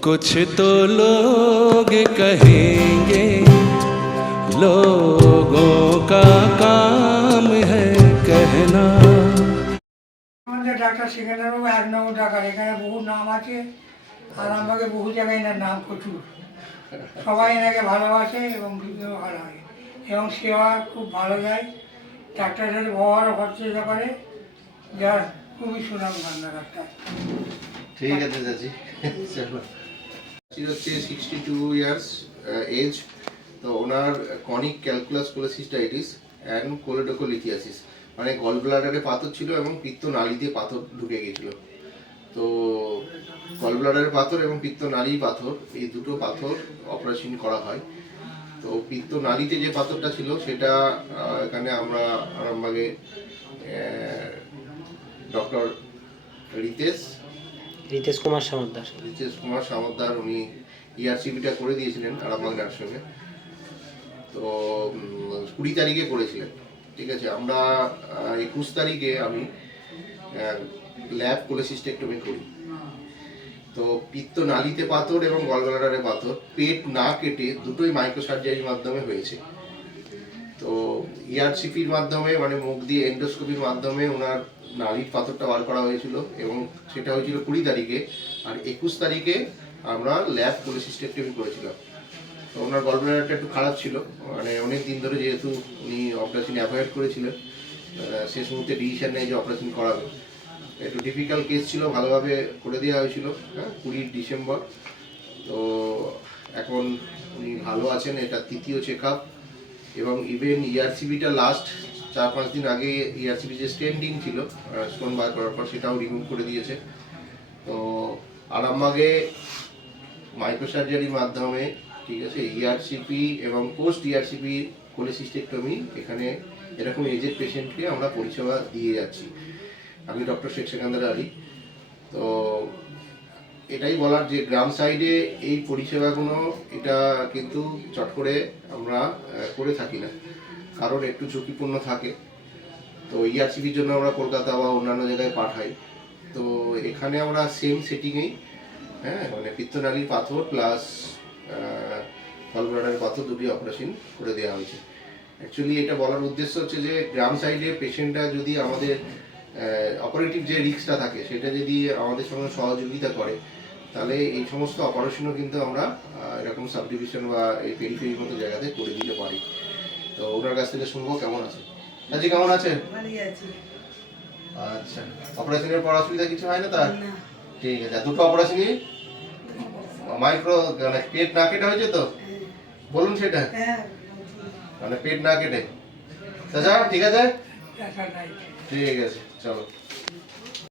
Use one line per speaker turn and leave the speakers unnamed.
कुछ तो लोग कहेंगे लोगों का काम है कहना
আমাদের ডাক্তার সেকেন্দ্রবাবু এক নম্বর ডাক্তার এখানে বহু নাম আছে আর আমাকে বহু জায়গায় এনার নাম প্রচুর সবাই এনাকে ভালোবাসে এবং বিক্রিও ভালো হয় এবং সেবা খুব ভালো দেয় ডাক্তারের সাথে ব্যবহারও ভরসা করে যার খুবই সুনাম ধান্না ডাক্তার
ঠিক আছে চাচি চলো চাচির হচ্ছে সিক্সটি টু ইয়ার্স এজ তো ওনার chronic calculous cholecystitis and choledocholithiasis মানে গল ব্লাডারে পাথর ছিল এবং পিত্ত নালীতে পাথর ঢুকে গিয়েছিল। তো গল ব্লাডারে পাথর এবং পিত্ত নালী পাথর, এই দুটো পাথর অপারেশন করা হয়। তো পিত্ত নালীতে যে পাথরটা ছিল, সেটা এখানে আমরা আরামবাগে ডক্টর রিতেশ
রিতেশ কুমার সামন্তার
রিতেশ কুমার সামদ্দার উনি E ইআরসিবিটা করে দিয়েছিলেন আরামবাগ নার্সিংয়ে তো কুড়ি তারিখে করেছিলেন, ঠিক আছে? আমরা একুশ তারিখে আমি ল্যাব কোলেসিস্টেক্টমি করি। তো, পিত্ত নালীতে পাথর এবং গলগলাডারে পাথর, পেট না কেটে দুটোই মাইক্রো সার্জারির মাধ্যমে হয়েছে। তো E ইআরসিপির মাধ্যমে মানে মুখ দিয়ে এন্ডোস্কোপির মাধ্যমে ওনার নালীর পাথরটা বার করা হয়েছিল এবং সেটা হয়েছিল কুড়ি তারিখে। আর একুশ তারিখে আমরা ল্যাব করে কোলেসিস্টেক্টমি করেছিলাম। তো ওনার গলব্লাডারটা একটু খারাপ ছিল। মানে অনেক দিন ধরে যেহেতু উনি অপারেশন অ্যাভয়েড করেছিলেন শেষ মুহূর্তে ডিসিশন নেয় যে অপারেশন করাবে। একটু ডিফিকাল্ট কেস ছিল, ভালোভাবে করে দেওয়া হয়েছিল হ্যাঁ কুড়ি ডিসেম্বর। তো এখন উনি ভালো আছেন, এটা তৃতীয় চেক আপ এবং E ইভেন ইআরসিবিটা লাস্ট চার পাঁচ দিন আগে E ইআরসিবি যে স্টেন্ডিং ছিল স্টোন বার করার পর সেটাও রিমুভ করে দিয়েছে। তো আরামবাগে মাইক্রো সার্জারির মাধ্যমে, ঠিক আছে E ইআরসিপি এবং E পোস্ট ইআরসিপি কোলেসিস্টেক্টমি এখানে এরকম এজেড পেশেন্টকে আমরা পরিষেবা দিয়ে যাচ্ছি। আমি ডক্টর শেখ সেকান্দার আলী। তো এটাই বলার যে গ্রাম সাইডে এই পরিষেবাগুলো, এটা কিন্তু চট করে আমরা করে থাকি না। কারণ একটু ঝুঁকিপূর্ণ থাকে। তো E ইআরসিবির জন্য আমরা কলকাতা বা অন্যান্য জায়গায় পাঠাই। তো এখানে আমরা সেম সেটিংয়েই হ্যাঁ মানে পিত্তনালীর পাথর প্লাস গলব্লাডারের পাথর দুটি অপারেশন করে দেওয়া হয়েছে। অ্যাকচুয়ালি এটা বলার উদ্দেশ্য হচ্ছে যে গ্রাম সাইডে পেশেন্টটা যদি আমাদের অপারেটিভ যে রিস্কটা থাকে, সেটা যদি আমাদের সঙ্গে সহযোগিতা করে তাহলে এই সমস্ত অপারেশনও কিন্তু আমরা এরকম সাব ডিভিশন বা এই পেরিফেরির মতো জায়গাতে করে দিতে পারি। তো ওনার কাছ থেকে শুনব কেমন আছে চাচি কেমন আছেন? আচ্ছা অপারেশনের পর অসুবিধা কিছু হয় না তার? ঠিক আছে দুটো অপারেশনই মাইক্রো মানে পেট না কেটে হয়েছে তো? বলুন সেটা।
হ্যাঁ
মানে পেট না কেটে। চাচা ঠিক আছে? ঠিক আছে চলো।